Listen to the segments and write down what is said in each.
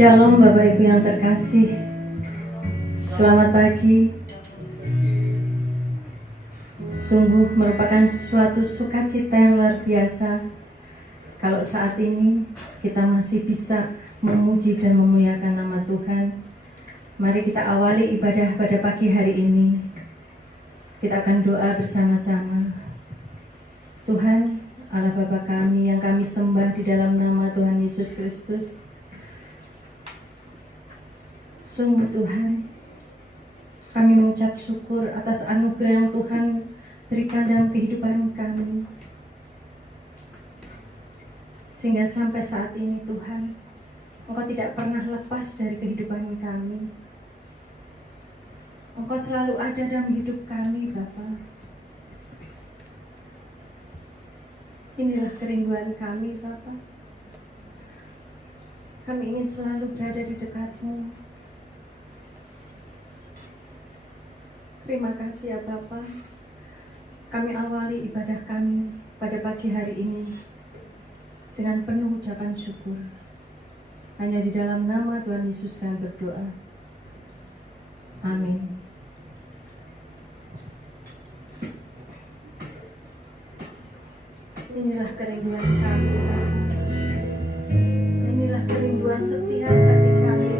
Shalom Bapak Ibu yang terkasih. Selamat pagi. Sungguh merupakan suatu sukacita yang luar biasa kalau saat ini kita masih bisa memuji dan memuliakan nama Tuhan. Mari kita awali ibadah pada pagi hari ini. Kita akan doa bersama-sama. Tuhan, Allah Bapa kami yang kami sembah di dalam nama Tuhan Yesus Kristus. Sungguh Tuhan, kami mengucap syukur atas anugerah yang Tuhan berikan dalam kehidupan kami. Sehingga sampai saat ini Tuhan, Engkau tidak pernah lepas dari kehidupan kami. Engkau selalu ada dalam hidup kami, Bapa. Inilah kerinduan kami, Bapa. Kami ingin selalu berada di dekat-Mu. Terima kasih ya Bapa. Kami awali ibadah kami pada pagi hari ini dengan penuh ucapan syukur. Hanya di dalam nama Tuhan Yesus kami berdoa. Amin. Inilah kerinduan kami, Tuhan. Inilah kerinduan setiap hati kami.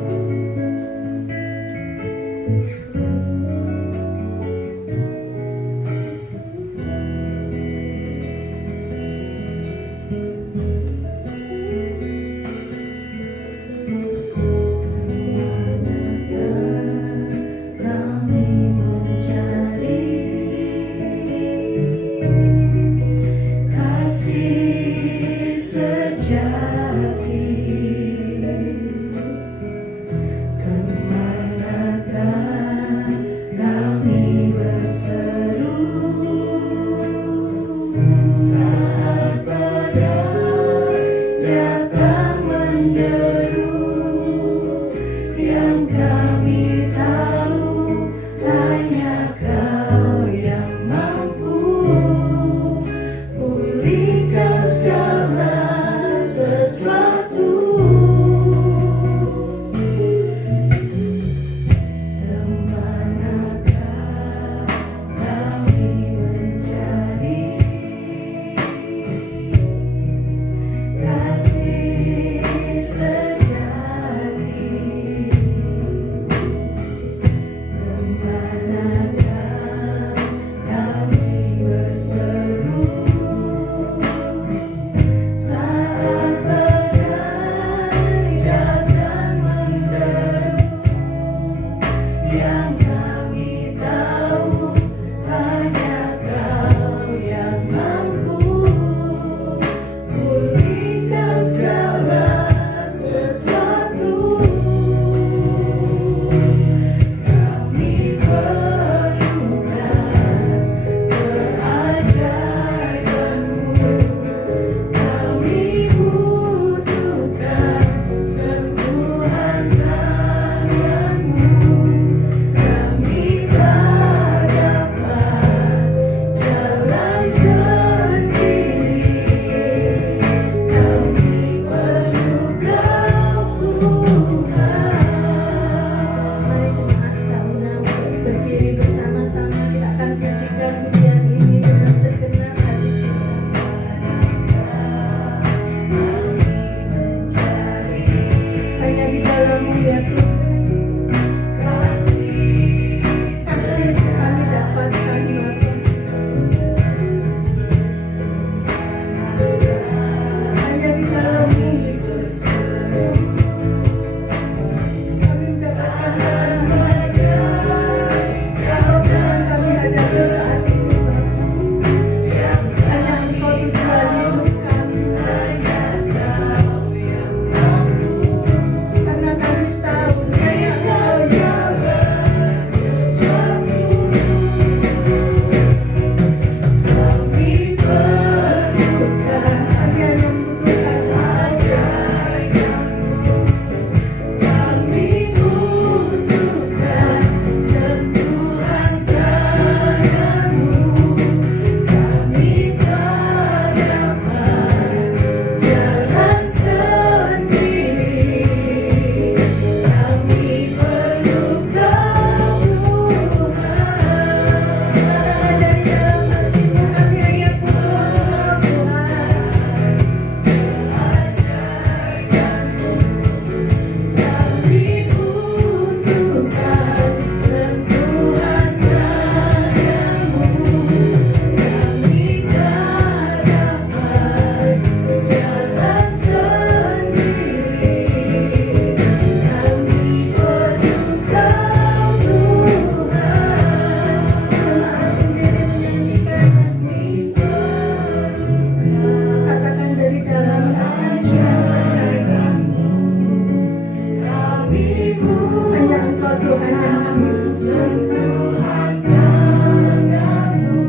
sentuhan tanganmu. sentuhan tanganmu,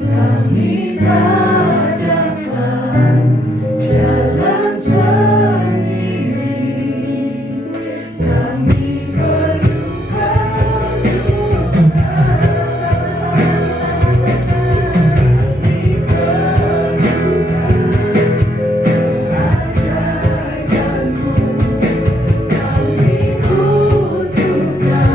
kami tak dapat jalan sendiri, kami perlukan Tuhan.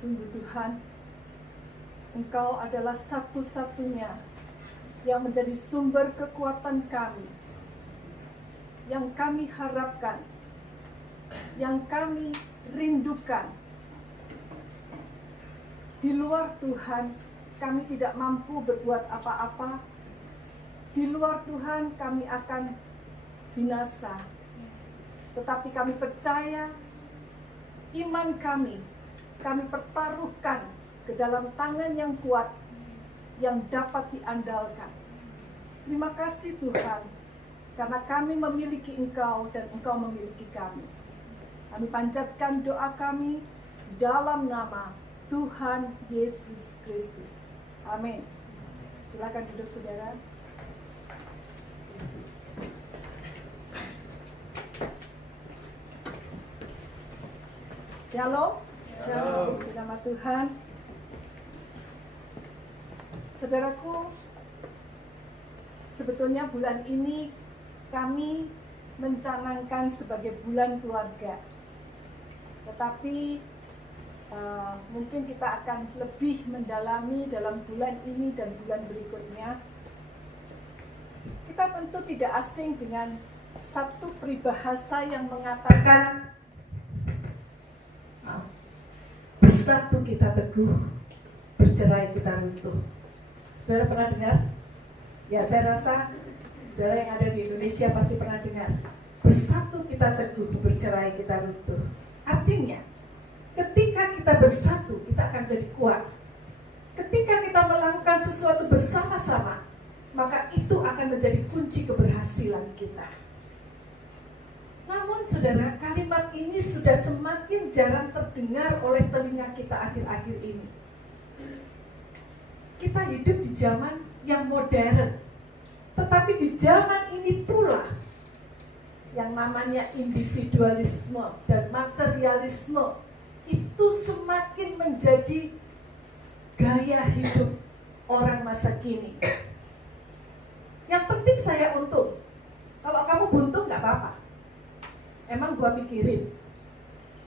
Sungguh Tuhan, Engkau adalah satu-satunya yang menjadi sumber kekuatan kami, yang kami harapkan, yang kami rindukan. Di luar Tuhan, kami tidak mampu berbuat apa-apa. Di luar Tuhan, kami akan binasa. Tetapi kami percaya, iman kami pertaruhkan ke dalam tangan yang kuat, yang dapat diandalkan. Terima kasih Tuhan, karena kami memiliki Engkau dan Engkau memiliki kami. Kami panjatkan doa kami dalam nama Tuhan Yesus Kristus. Amin. Silakan duduk saudara. Shalom. Shalom. Di nama Tuhan. Saudaraku, sebetulnya bulan ini kami mencanangkan sebagai bulan keluarga. Tetapi mungkin kita akan lebih mendalami dalam bulan ini dan bulan berikutnya. Kita tentu tidak asing dengan satu peribahasa yang mengatakan bersatu kita teguh, bercerai kita runtuh. Saudara pernah dengar? Ya, saya rasa saudara yang ada di Indonesia pasti pernah dengar. Bersatu kita teguh, bercerai kita runtuh. Artinya, ketika kita bersatu, kita akan jadi kuat. Ketika kita melakukan sesuatu bersama-sama, maka itu akan menjadi kunci keberhasilan kita. Namun saudara, kalimat ini sudah semakin jarang terdengar oleh telinga kita akhir-akhir ini. Kita hidup di zaman yang modern, tetapi di zaman ini pula yang namanya individualisme dan materialisme itu semakin menjadi gaya hidup orang masa kini. Yang penting saya untung. Kalau kamu buntung nggak apa-apa. Emang gua pikirin.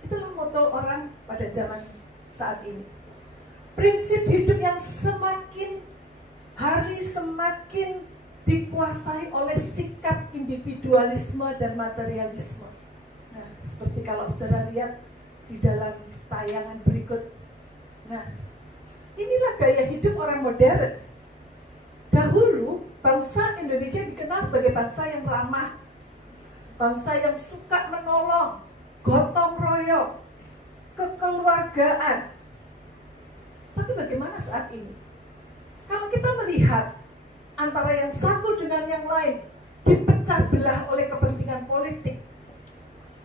Itulah moto orang pada zaman saat ini. Prinsip hidup yang semakin hari semakin dikuasai oleh sikap individualisme dan materialisme. Nah, seperti kalau saudara lihat di dalam tayangan berikut. Nah, inilah gaya hidup orang modern. Dahulu, bangsa Indonesia dikenal sebagai bangsa yang ramah, bangsa yang suka menolong, gotong royong, kekeluargaan. Tapi bagaimana saat ini? Kalau kita melihat antara yang satu dengan yang lain dipecah belah oleh kepentingan politik,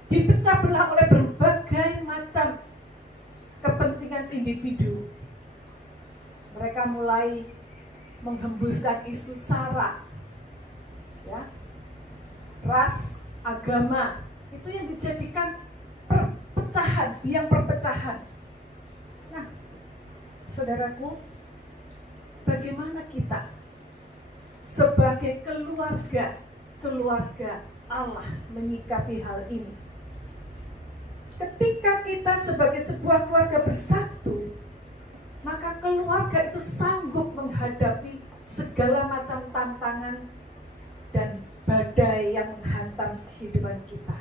dipecah belah oleh berbagai macam kepentingan individu. Mereka mulai menghembuskan isu SARA, ya, ras, agama, itu yang dijadikan perpecahan, biang perpecahan. Nah, saudaraku, bagaimana kita sebagai keluarga Allah menyikapi hal ini? Ketika kita sebagai sebuah keluarga bersatu, maka keluarga itu sanggup menghadapi segala macam tantangan dan badai yang menghantam kehidupan kita.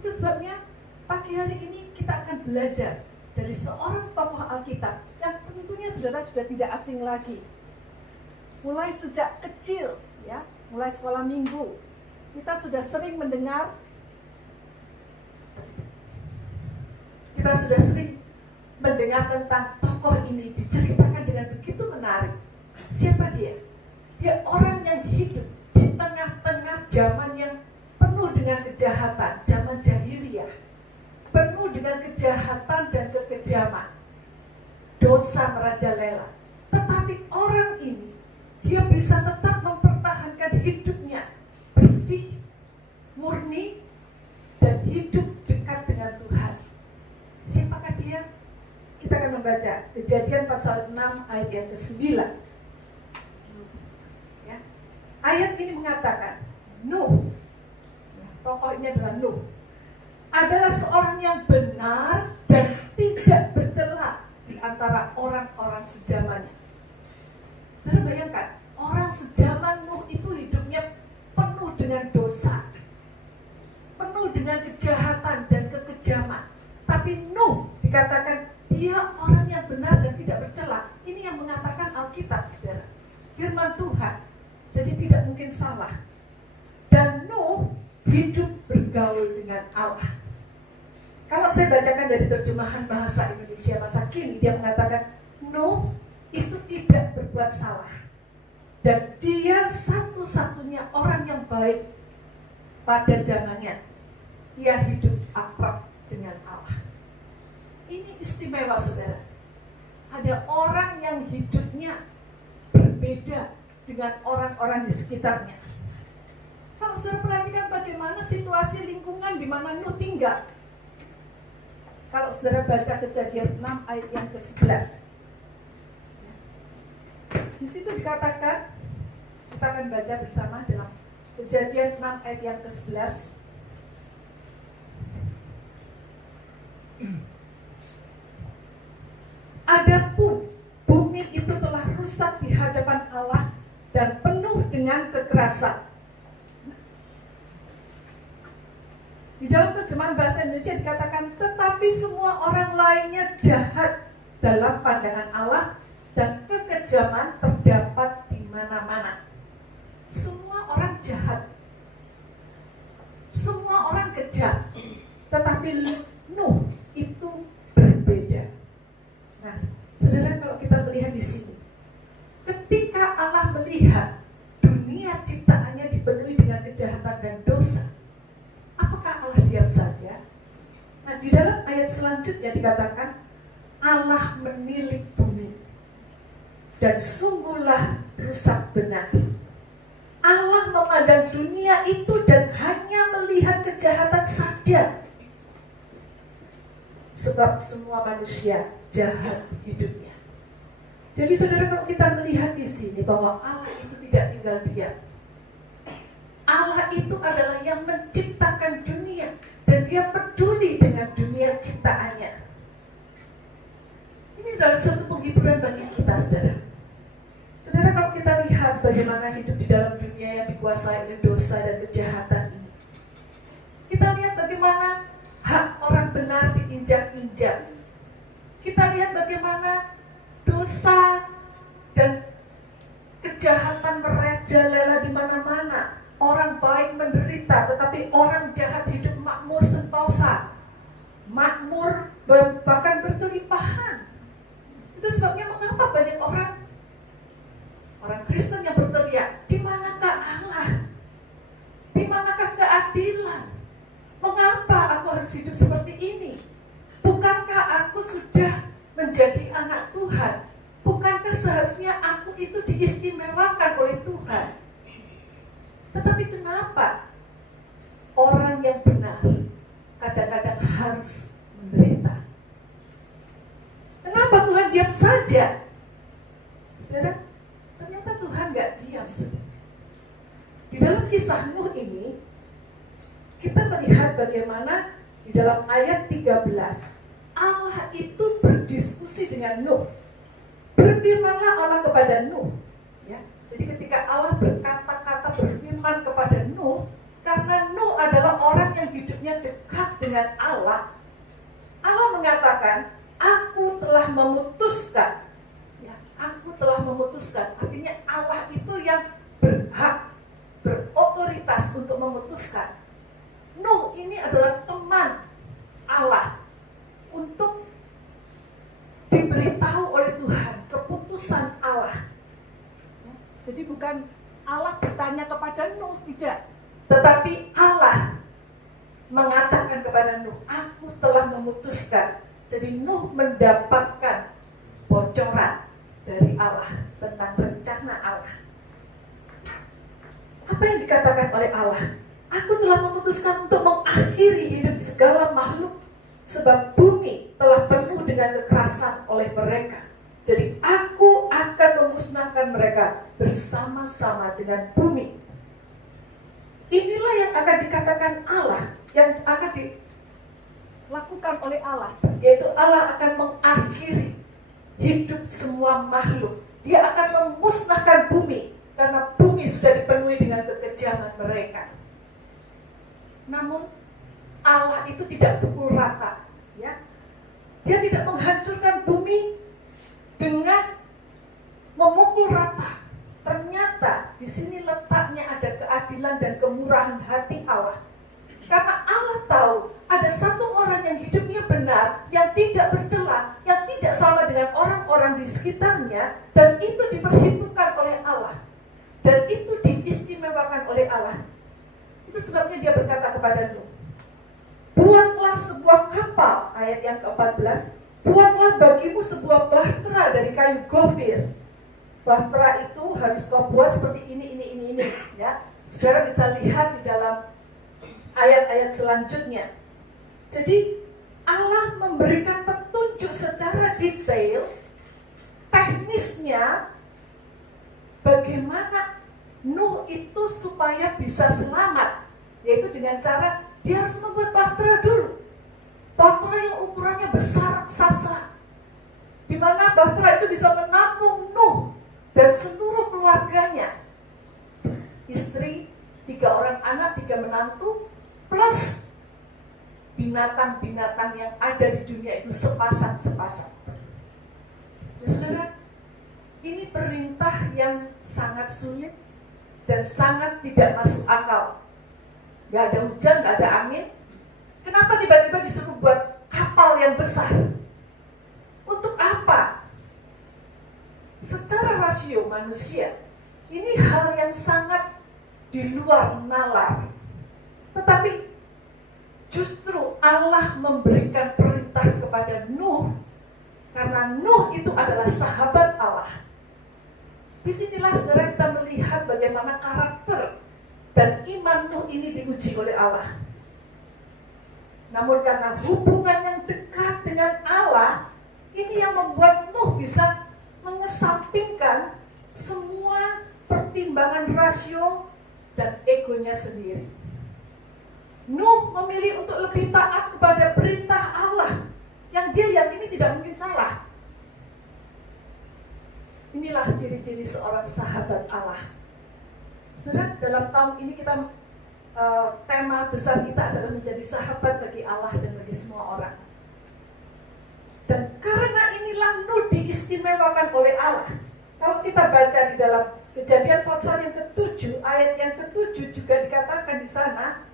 Itu sebabnya pagi hari ini kita akan belajar dari seorang tokoh Alkitab yang tentunya saudara sudah tidak asing lagi. Mulai sejak kecil, ya, mulai sekolah minggu, kita sudah sering mendengar, tentang tokoh ini diceritakan dengan begitu menarik. Siapa dia? Dia orang yang hidup di tengah-tengah zaman yang penuh dengan kejahatan, zaman jahiliyah, penuh dengan kejahatan dan kekejaman, dosa merajalela. Tetapi orang ini, dia bisa tetap mempertahankan hidupnya bersih, murni, dan hidup dekat dengan Tuhan. Siapakah dia? Kita akan membaca Kejadian pasal 6 ayat yang ke-9. Ya. Ayat ini mengatakan, Nuh, tokoh ini adalah Nuh, adalah seorang yang benar dan tidak bercela mungkin salah. Dan Nuh hidup bergaul dengan Allah. Kalau saya bacakan dari terjemahan bahasa Indonesia masa kini, dia mengatakan Nuh itu tidak berbuat salah. Dan dia satu-satunya orang yang baik pada zamannya. Dia hidup akrab dengan Allah. Ini istimewa, saudara. Ada orang yang hidupnya berbeda dengan orang-orang di sekitarnya. Kalau saudara perhatikan bagaimana situasi lingkungan di mana Nuh tinggal. Kalau saudara baca Kejadian 6 ayat yang ke-11. Di situ dikatakan, kita akan baca bersama dalam Kejadian 6 ayat yang ke-11. Adapun bumi itu telah rusak di hadapan Allah dan penuh dengan kekerasan. Di dalam terjemahan bahasa Indonesia dikatakan, tetapi semua orang lainnya jahat dalam pandangan Allah dan kekejaman terdapat di mana-mana. Semua orang jahat, semua orang kejam, tetapi Nuh itu berbeda. Nah, saudara, kalau kita melihat di sini, ketika Allah melihat dunia ciptaannya dipenuhi dengan kejahatan dan dosa, apakah Allah diam saja? Nah, di dalam ayat selanjutnya dikatakan Allah menilik bumi dan sungguhlah rusak benar. Allah memandang dunia itu dan hanya melihat kejahatan saja. Sebab semua manusia jahat hidupnya. Jadi saudara, kalau kita melihat di sini bahwa Allah itu tidak tinggal diam. Allah itu adalah yang menciptakan dunia dan dia peduli dengan dunia ciptaannya. Ini adalah suatu penghiburan bagi kita, saudara. Saudara, kalau kita lihat bagaimana hidup di dalam dunia yang dikuasai oleh dosa dan kejahatan ini, kita lihat bagaimana hak orang benar diinjak-injak. Kita lihat bagaimana dosa dan kejahatan merajalela di mana-mana. Orang baik menderita, tetapi orang jahat hidup makmur sentosa, makmur bahkan berkelimpahan. Itu sebabnya mengapa banyak orang Kristen yang berteriak, di manakah Allah? Di manakah keadilan? Mengapa aku harus hidup seperti ini? Bukankah aku sudah menjadi anak Tuhan? Bukankah seharusnya aku itu diistimewakan oleh Tuhan? Tetapi kenapa orang yang benar kadang-kadang harus menderita? Kenapa Tuhan diam saja? Saudara, ternyata Tuhan gak diam. Di dalam kisah Nuh ini, kita melihat bagaimana di dalam ayat 13, Allah itu berdiskusi dengan Nuh. Berfirmanlah Allah kepada Nuh. Ya, jadi ketika Allah berkata-kata berfirman kepada Nuh, karena Nuh adalah orang yang hidupnya dekat dengan Allah, Allah mengatakan, aku telah memutuskan. Ya, aku telah memutuskan. Artinya Allah itu yang berhak, berotoritas untuk memutuskan. Nuh ini adalah teman Allah untuk diberitahu oleh Tuhan keputusan Allah. Jadi bukan Allah bertanya kepada Nuh, tidak. Tetapi Allah mengatakan kepada Nuh, aku telah memutuskan. Jadi Nuh mendapatkan bocoran dari Allah tentang rencana Allah. Apa yang dikatakan oleh Allah? Aku telah memutuskan untuk mengakhiri hidup segala makhluk, sebab bumi telah penuh dengan kekerasan oleh mereka. Jadi aku akan memusnahkan mereka bersama-sama dengan bumi. Inilah yang akan dikatakan Allah, yang akan dilakukan oleh Allah, yaitu Allah akan mengakhiri hidup semua makhluk. Dia akan memusnahkan bumi, karena bumi sudah dipenuhi dengan kekejaman mereka. Namun Allah itu tidak pukul rata, ya. Dia tidak menghancurkan bumi dengan memukul rata. Ternyata di sini letaknya keadilan dan kemurahan hati Allah. Karena Allah tahu ada satu orang yang hidupnya benar, yang tidak bercela, yang tidak sama dengan orang-orang di sekitarnya, dan itu diperhitungkan oleh Allah, dan itu diistimewakan oleh Allah. Itu sebabnya dia berkata kepada Nuh, buatlah sebuah kapal, ayat yang ke-14, buatlah bagimu sebuah bahtera dari kayu gofir. Bahtera itu harus kau buat seperti ini, ya. Saudara bisa lihat di dalam ayat-ayat selanjutnya. Jadi Allah memberikan petunjuk secara detail, teknisnya, bagaimana Nuh itu supaya bisa selamat, yaitu dengan cara dia harus membuat bahtera dulu. Bahtera yang ukurannya besar raksasa, di mana bahtera itu bisa menampung Nuh dan seluruh keluarganya, istri, 3 orang anak, 3 menantu, plus binatang-binatang yang ada di dunia itu sepasang-sepasang. Ya, saudara, ini perintah yang sangat sulit dan sangat tidak masuk akal. Gak ada hujan, gak ada angin. Kenapa tiba-tiba disuruh buat kapal yang besar? Untuk apa? Secara rasio manusia, ini hal yang sangat di luar nalar. Tetapi justru Allah memberikan perintah kepada Nuh, karena Nuh itu adalah sahabat Allah. Disinilah saudara kita melihat bagaimana karakter dan iman Nuh ini diuji oleh Allah. Namun karena hubungan yang dekat dengan Allah, ini yang membuat Nuh bisa mengesampingkan semua pertimbangan rasio dan egonya sendiri. Nuh memilih untuk lebih taat kepada perintah Allah yang dia yakini tidak mungkin salah. Inilah ciri-ciri seorang sahabat Allah. Saudara, dalam tahun ini kita tema besar kita adalah menjadi sahabat bagi Allah dan bagi semua orang. Dan karena inilah Nuh diistimewakan oleh Allah. Kalau kita baca di dalam Kejadian pasal yang ke-7, ayat yang ke-7 juga dikatakan di sana,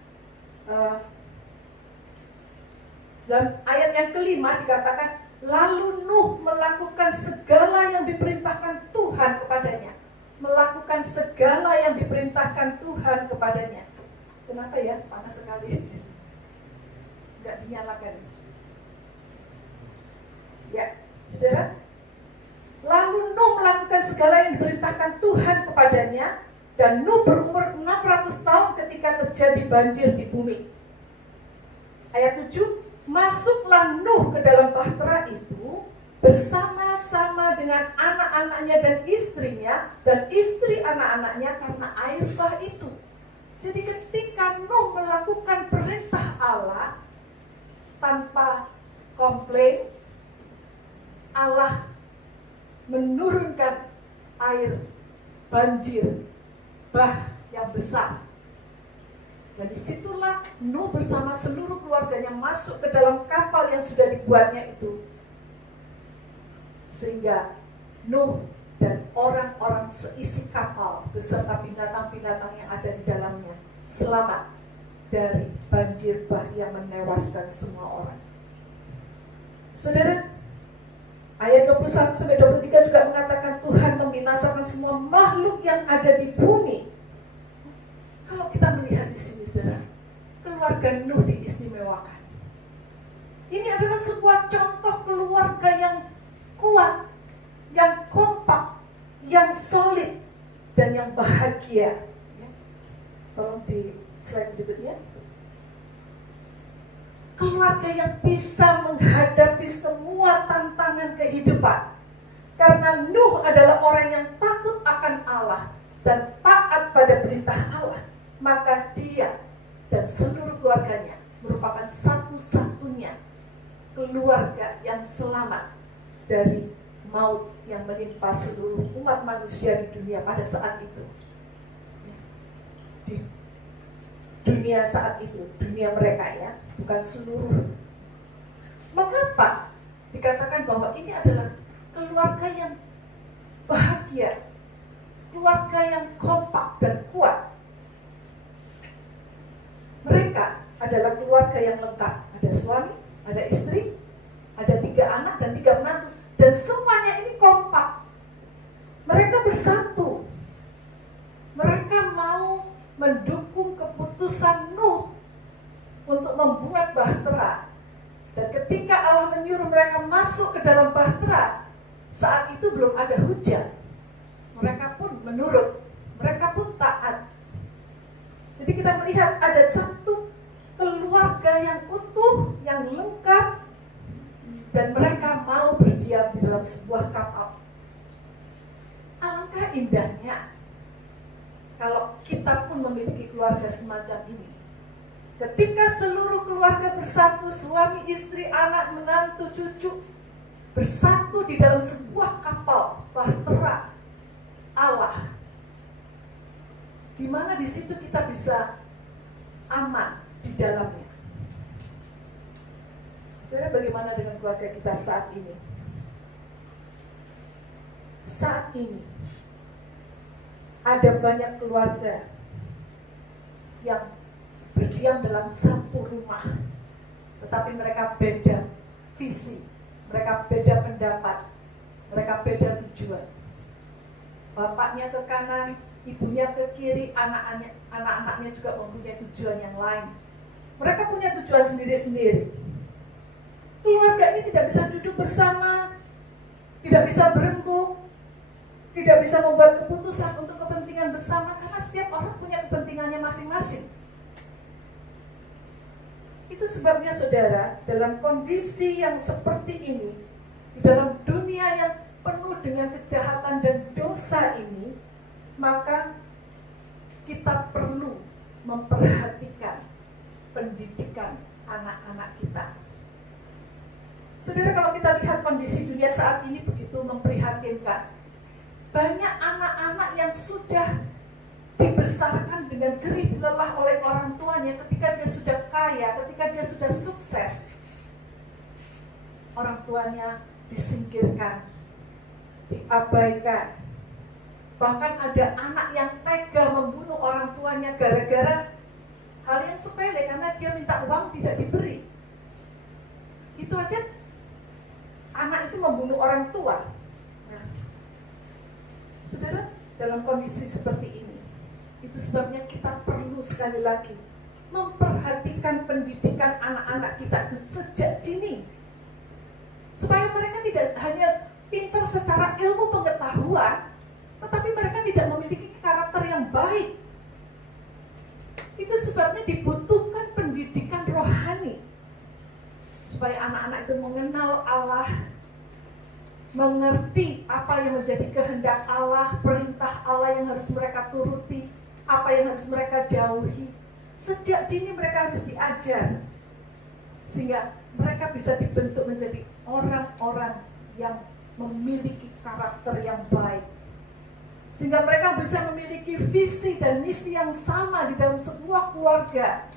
dan ayat yang ke-5 dikatakan, lalu Nuh melakukan segala yang diperintahkan Tuhan kepadanya. Melakukan segala yang diperintahkan Tuhan kepadanya. Kenapa ya? Panas sekali. Enggak dinyalakan. Ya, saudara. Lalu Nuh melakukan segala yang diperintahkan Tuhan kepadanya, dan Nuh berumur 600 tahun ketika terjadi banjir di bumi. Ayat 7, masuklah Nuh ke dalam bahtera itu bersama-sama dengan anak-anaknya dan istrinya, dan istri anak-anaknya karena air bah itu. Jadi ketika Nuh melakukan perintah Allah tanpa komplain, Allah menurunkan air banjir bah yang besar. Dan disitulah Nuh bersama seluruh keluarganya masuk ke dalam kapal yang sudah dibuatnya itu. Sehingga Nuh dan orang-orang seisi kapal beserta binatang-binatang yang ada di dalamnya selamat dari banjir bah yang menewaskan semua orang. Saudara, ayat 21-23 juga mengatakan Tuhan membinasakan semua makhluk yang ada di bumi. Kalau kita melihat di sini, saudara, keluarga Nuh diistimewakan. Ini adalah sebuah contoh keluarga yang kuat, yang kompak, yang solid, dan yang bahagia. Tolong di slide berikutnya. Keluarga yang bisa menghadapi semua tantangan kehidupan. Karena Nuh adalah orang yang takut akan Allah dan taat pada perintah Allah, maka dia dan seluruh keluarganya merupakan satu-satunya keluarga yang selamat dari maut yang menimpa seluruh umat manusia di dunia pada saat itu. Di dunia saat itu, dunia mereka ya, bukan seluruh. Mengapa dikatakan bahwa ini adalah keluarga yang bahagia, keluarga yang kompak dan kuat? keluarga yang lengkap. Ada suami, ada istri, ada 3 anak dan 3 menantu. Dan semuanya ini kompak. Mereka bersatu. Mereka mau mendukung keputusan Nuh untuk membuat bahtera. Dan ketika Allah menyuruh mereka masuk ke dalam bahtera, saat itu belum ada hujan. Mereka pun menurut, mereka pun taat. Jadi kita melihat ada satu keluarga yang utuh, yang lengkap, dan mereka mau berdiam di dalam sebuah kapal. Alangkah indahnya kalau kita pun memiliki keluarga semacam ini. Ketika seluruh keluarga bersatu, suami, istri, anak, menantu, cucu, bersatu di dalam sebuah kapal bahtera Allah, di mana di situ kita bisa aman di dalamnya. Saudara, bagaimana dengan keluarga kita saat ini? Saat ini ada banyak keluarga yang berdiam dalam satu rumah, tetapi mereka beda visi, mereka beda pendapat, mereka beda tujuan. Bapaknya ke kanan, ibunya ke kiri, anak-anaknya juga mempunyai tujuan yang lain. Mereka punya tujuan sendiri-sendiri. Keluarga ini tidak bisa duduk bersama, tidak bisa berembuk, tidak bisa membuat keputusan untuk kepentingan bersama, karena setiap orang punya kepentingannya masing-masing. Itu sebabnya saudara, dalam kondisi yang seperti ini, di dalam dunia yang penuh dengan kejahatan dan dosa ini, maka kita perlu memperhatikan pendidikan anak-anak kita. Saudara, kalau kita lihat kondisi dunia saat ini begitu memprihatinkan. Banyak anak-anak yang sudah dibesarkan dengan jerih lelah oleh orang tuanya ketika dia sudah kaya, ketika dia sudah sukses. Orang tuanya disingkirkan, diabaikan. Bahkan ada anak yang tega membunuh orang tuanya gara-gara hal yang sepele, karena dia minta uang tidak diberi. Itu aja anak itu membunuh orang tua. Nah, saudara, dalam kondisi seperti ini, itu sebabnya kita perlu sekali lagi memperhatikan pendidikan anak-anak kita sejak dini, supaya mereka tidak hanya pintar secara ilmu pengetahuan, tetapi mereka tidak memiliki karakter yang baik. Itu sebabnya dibutuhkan pendidikan rohani, supaya anak-anak itu mengenal Allah, mengerti apa yang menjadi kehendak Allah, perintah Allah yang harus mereka turuti, apa yang harus mereka jauhi. Sejak dini mereka harus diajar, sehingga mereka bisa dibentuk menjadi orang-orang yang memiliki karakter yang baik, sehingga mereka bisa memiliki visi dan misi yang sama di dalam sebuah keluarga,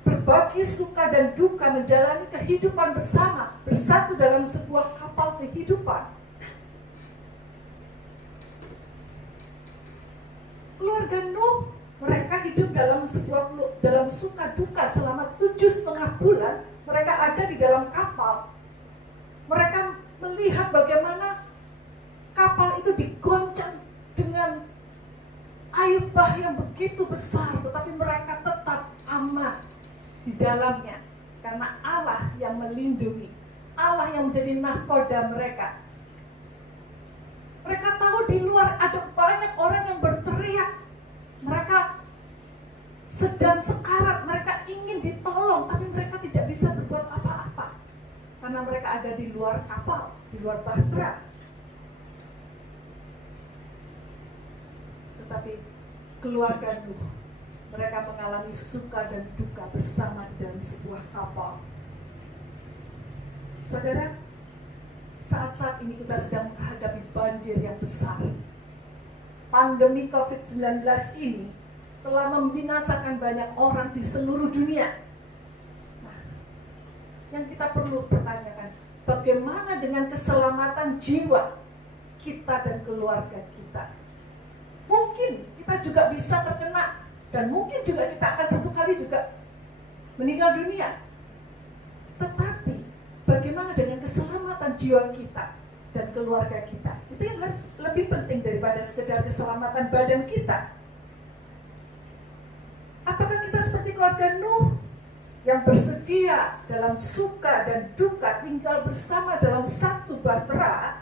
berbagi suka dan duka, menjalani kehidupan bersama, bersatu dalam sebuah kapal kehidupan. Keluarga Nuh, mereka hidup dalam suka duka selama 7,5 bulan. Mereka ada di dalam kapal. Mereka melihat bagaimana kapal itu digoncang dengan air bah yang begitu besar, tetapi mereka tetap aman di dalamnya, karena Allah yang melindungi, Allah yang menjadi nahkoda mereka. Mereka tahu di luar ada banyak orang yang berteriak, mereka sedang sekarat, mereka ingin ditolong, tapi mereka tidak bisa berbuat apa-apa, karena mereka ada di luar kapal, di luar bahtera. Tetapi keluarga Nuh, mereka mengalami suka dan duka bersama di dalam sebuah kapal. Saudara, saat-saat ini kita sedang menghadapi banjir yang besar. Pandemi COVID-19 ini telah membinasakan banyak orang di seluruh dunia. Nah, yang kita perlu pertanyakan, bagaimana dengan keselamatan jiwa kita dan keluarga kita? Mungkin kita juga bisa terkena, dan mungkin juga kita akan satu kali juga meninggal dunia. Tetapi bagaimana dengan keselamatan jiwa kita dan keluarga kita? Itu yang harus lebih penting daripada sekedar keselamatan badan kita. Apakah kita seperti keluarga Nuh yang bersedia dalam suka dan duka tinggal bersama dalam satu bahtera?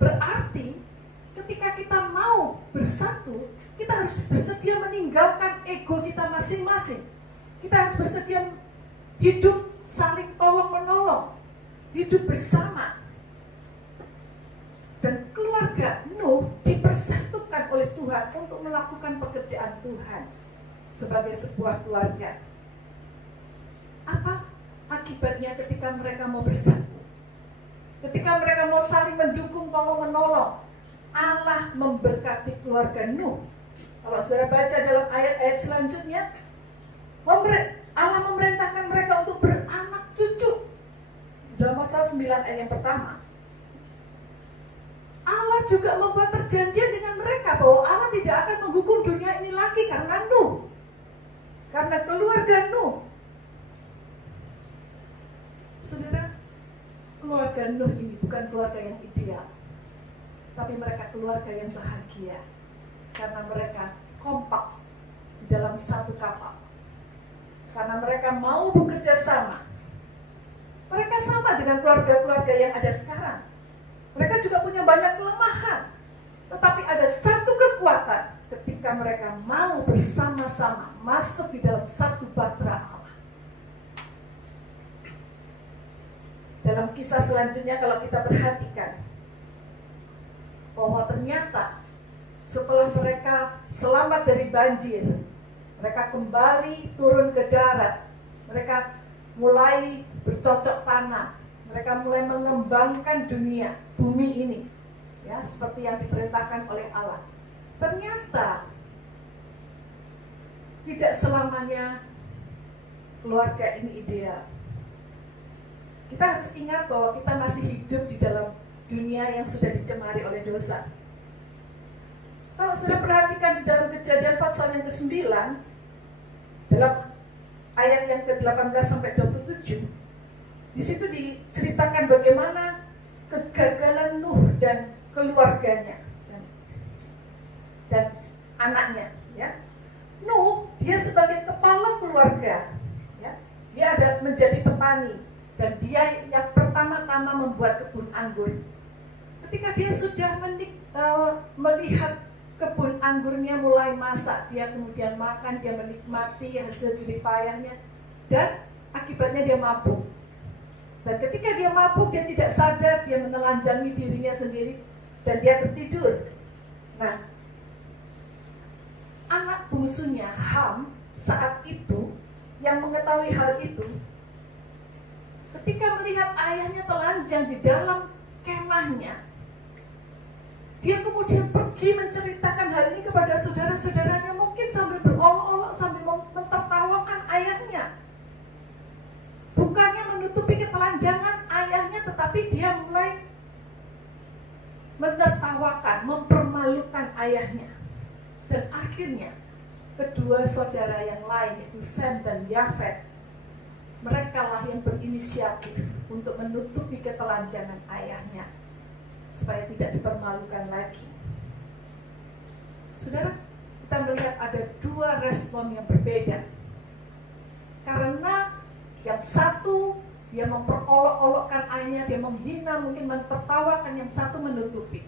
Berarti ketika kita mau bersatu, kita harus bersedia meninggalkan ego kita masing-masing. Kita harus bersedia hidup saling tolong-menolong, hidup bersama. Dan keluarga Nuh dipersatukan oleh Tuhan untuk melakukan pekerjaan Tuhan sebagai sebuah keluarga. Apa akibatnya ketika mereka mau bersatu? Ketika mereka mau saling mendukung, tolong-menolong, Allah memberkati keluarga Nuh. Kalau saudara baca dalam ayat-ayat selanjutnya, Allah memerintahkan mereka untuk beranak cucu. Dalam pasal 9 ayat yang pertama, Allah juga membuat perjanjian dengan mereka bahwa Allah tidak akan menghukum dunia ini lagi karena Nuh, karena keluarga Nuh. Saudara, keluarga Nuh ini bukan keluarga yang ideal, tapi mereka keluarga yang bahagia karena mereka kompak di dalam satu kapal. Karena mereka mau bekerja sama. Mereka sama dengan keluarga-keluarga yang ada sekarang. Mereka juga punya banyak kelemahan. Tetapi ada satu kekuatan ketika mereka mau bersama-sama masuk di dalam satu bahtera Allah. Dalam kisah selanjutnya kalau kita perhatikan, bahwa ternyata setelah mereka selamat dari banjir, mereka kembali turun ke darat, mereka mulai bercocok tanam, mereka mulai mengembangkan dunia, bumi ini, ya, seperti yang diperintahkan oleh Allah. Ternyata tidak selamanya keluarga ini ideal. Kita harus ingat bahwa kita masih hidup di dalam dunia yang sudah dicemari oleh dosa. Kalau sudah perhatikan di dalam Kejadian pasal yang ke-9, dalam ayat yang ke-18 sampai 27, di situ diceritakan bagaimana kegagalan Nuh dan keluarganya dan anaknya. Ya. Nuh, dia sebagai kepala keluarga, ya, dia ada menjadi petani dan dia yang pertama-tama membuat kebun anggur. Ketika dia sudah melihat kebun anggurnya mulai masak, dia kemudian makan, dia menikmati hasil jerih payahnya, dan akibatnya dia mabuk. Dan ketika dia mabuk, dia tidak sadar, dia menelanjangi dirinya sendiri, dan dia tertidur. Nah, anak bungsunya Ham saat itu, yang mengetahui hal itu, ketika melihat ayahnya telanjang di dalam kemahnya, dia kemudian pergi menceritakan hal ini kepada saudara-saudaranya, mungkin sambil berolok-olok, sambil mentertawakan ayahnya. Bukannya menutupi ketelanjangan ayahnya, tetapi dia mulai menertawakan, mempermalukan ayahnya. Dan akhirnya, kedua saudara yang lain, yaitu Sem dan Yafet, mereka lah yang berinisiatif untuk menutupi ketelanjangan ayahnya, supaya tidak dipermalukan lagi. Saudara, kita melihat ada dua respon yang berbeda. Karena yang satu, dia memperolok-olokkan ayahnya, dia menghina, mungkin mentertawakan, yang satu menutupi.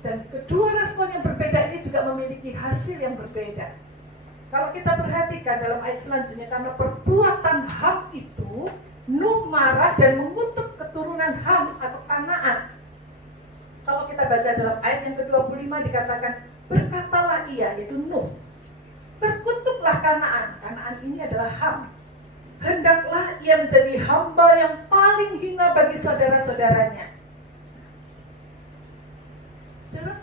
Dan kedua respon yang berbeda ini juga memiliki hasil yang berbeda. Kalau kita perhatikan dalam ayat selanjutnya, karena perbuatan Ham itu, Nuh marah dan mengutuk keturunan Ham atau Kanaan. Kalau kita baca dalam ayat yang ke-25 dikatakan, berkatalah ia, yaitu Nuh, terkutuklah Kanaan. Kanaan ini adalah Ham. Hendaklah ia menjadi hamba yang paling hina bagi saudara-saudaranya. Saudara,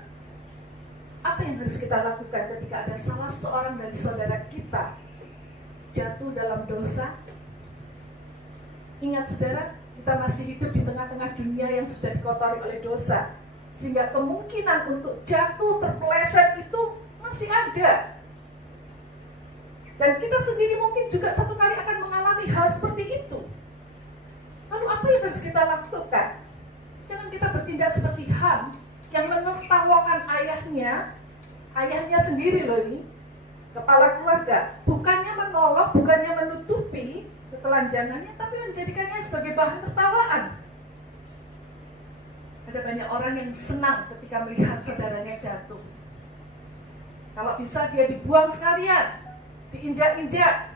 apa yang harus kita lakukan ketika ada salah seorang dari saudara kita jatuh dalam dosa? Ingat saudara, kita masih hidup di tengah-tengah dunia yang sudah dikotori oleh dosa, sehingga kemungkinan untuk jatuh terpeleset itu masih ada. Dan kita sendiri mungkin juga satu kali akan mengalami hal seperti itu. Lalu apa yang harus kita lakukan? Jangan kita bertindak seperti Ham yang menertawakan ayahnya sendiri loh ini, kepala keluarga. Bukannya menolong, bukannya menutupi ketelanjangannya, tapi menjadikannya sebagai bahan tertawaan. Ada banyak orang yang senang ketika melihat saudaranya jatuh. Kalau bisa dia dibuang sekalian, diinjak-injak,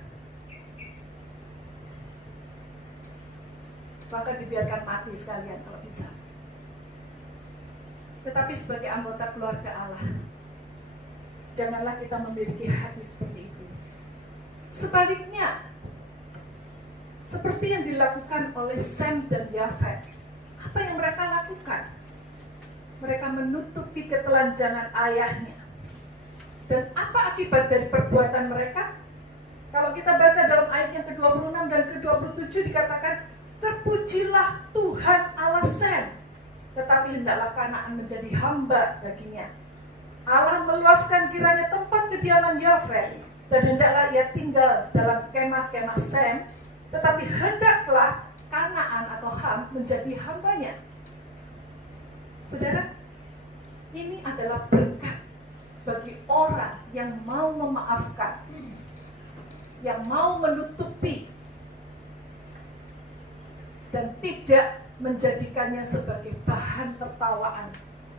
bahkan dibiarkan mati sekalian kalau bisa. Tetapi sebagai anggota keluarga Allah, janganlah kita memiliki hati seperti itu. Sebaliknya, seperti yang dilakukan oleh Sem dan Yafet, apa yang mereka lakukan? Mereka menutupi ketelanjangan ayahnya. Dan apa akibat dari perbuatan mereka? Kalau kita baca dalam ayat yang ke-26 dan ke-27 dikatakan, terpujilah Tuhan Allah Sem, tetapi hendaklah Kanaan menjadi hamba baginya. Allah meluaskan kiranya tempat kediaman Yafet, dan hendaklah ia tinggal dalam kemah-kemah Sem, tetapi hendaklah Kanaan atau Ham menjadi hambanya. Saudara, ini adalah berkat bagi orang yang mau memaafkan, yang mau menutupi, dan tidak menjadikannya sebagai bahan tertawaan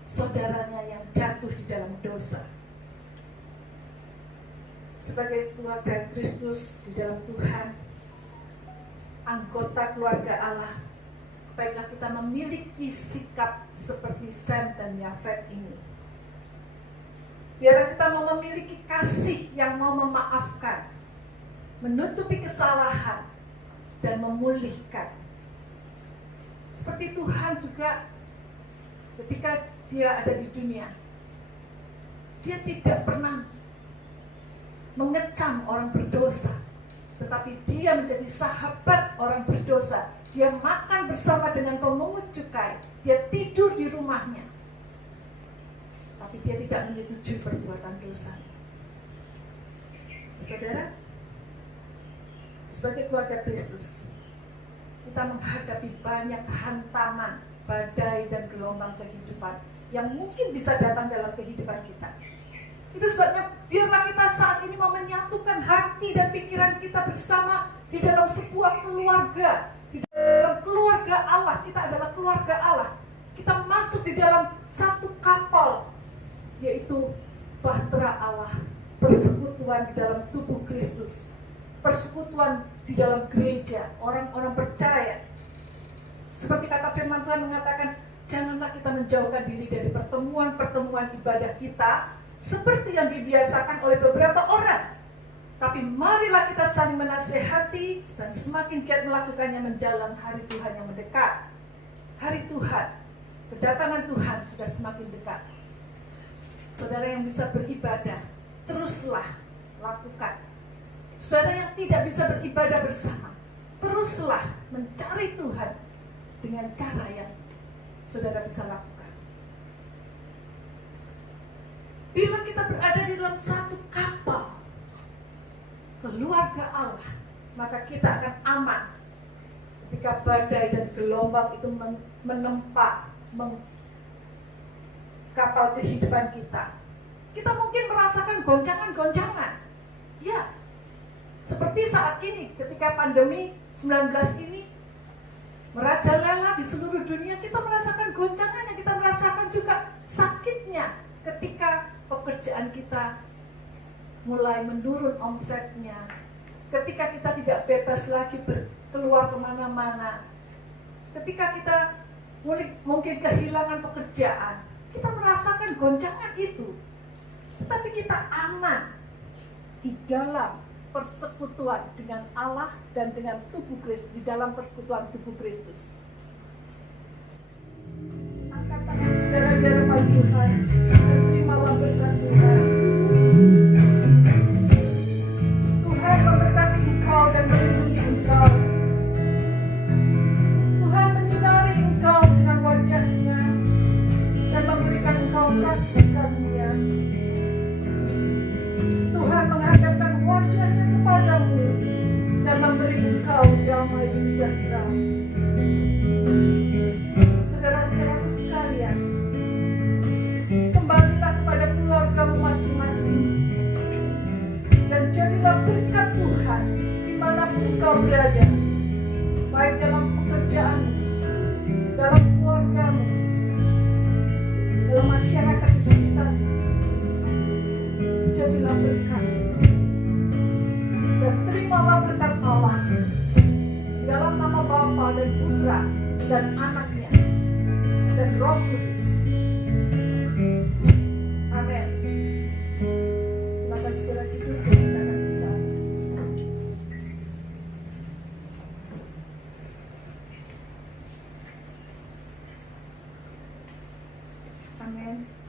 saudaranya yang jatuh di dalam dosa. Sebagai keluarga Kristus di dalam Tuhan, anggota keluarga Allah, baiklah kita memiliki sikap seperti Sem dan Yafet ini. Biarlah kita mau memiliki kasih yang mau memaafkan, menutupi kesalahan, dan memulihkan. Seperti Tuhan juga ketika dia ada di dunia, dia tidak pernah mengecam orang berdosa, tetapi dia menjadi sahabat orang berdosa. Dia makan bersama dengan pemungut cukai, dia tidur di rumahnya, tapi dia tidak menyetujui perbuatan dosa. Saudara, sebagai keluarga Kristus, kita menghadapi banyak hantaman, badai, dan gelombang kehidupan yang mungkin bisa datang dalam kehidupan kita. Itu sebabnya biarlah kita saat ini mau menyatukan hati dan pikiran kita bersama di dalam sebuah keluarga. Di dalam keluarga Allah, kita adalah keluarga Allah. Kita masuk di dalam satu kapal, yaitu bahtera Allah, persekutuan di dalam tubuh Kristus, persekutuan di dalam gereja, orang-orang percaya. Seperti kata firman Tuhan mengatakan, janganlah kita menjauhkan diri dari pertemuan-pertemuan ibadah kita seperti yang dibiasakan oleh beberapa orang, tapi marilah kita saling menasehati dan semakin giat melakukannya menjelang hari Tuhan yang mendekat. Hari Tuhan, kedatangan Tuhan sudah semakin dekat. Saudara yang bisa beribadah, teruslah lakukan. Saudara yang tidak bisa beribadah bersama, teruslah mencari Tuhan dengan cara yang saudara bisa lakukan. Bila kita berada di dalam satu kapal keluarga Allah, maka kita akan aman ketika badai dan gelombang itu menempa kapal kehidupan kita. Kita mungkin merasakan goncangan-goncangan. Ya, seperti saat ini ketika pandemi 19 ini merajalela di seluruh dunia, kita merasakan goncangannya, kita merasakan juga sakitnya ketika pekerjaan kita mulai menurun omsetnya, ketika kita tidak bebas lagi keluar kemana-mana, ketika kita mungkin kehilangan pekerjaan, kita merasakan goncangan itu. Tetapi kita aman di dalam persekutuan dengan Allah dan dengan tubuh Kristus, di dalam persekutuan tubuh Kristus. Angkat tangan saudara di hadapan Tuhan dan terimalah berkat Tuhan. Tuhan memberkati engkau dan melindungi engkau. Tuhan menyinari engkau dengan wajah-Nya dan memberikan engkau kasih karunia. Tuhan menghadapkan wajah-Nya sejahtera. Saudara-saudaraku sekalian, kembalilah kepada keluargamu masing-masing dan jadilah berkat Tuhan dimanapun kau berada, baik dalam pekerjaanmu, dalam keluargamu, dalam masyarakat di sekitarmu. Jadilah berkat dan terimalah berkat Allah dalam nama Bapa dan Putra dan Anaknya dan Roh Kudus. Amin. Silakan segera tidur, kita akan bisa. Amin.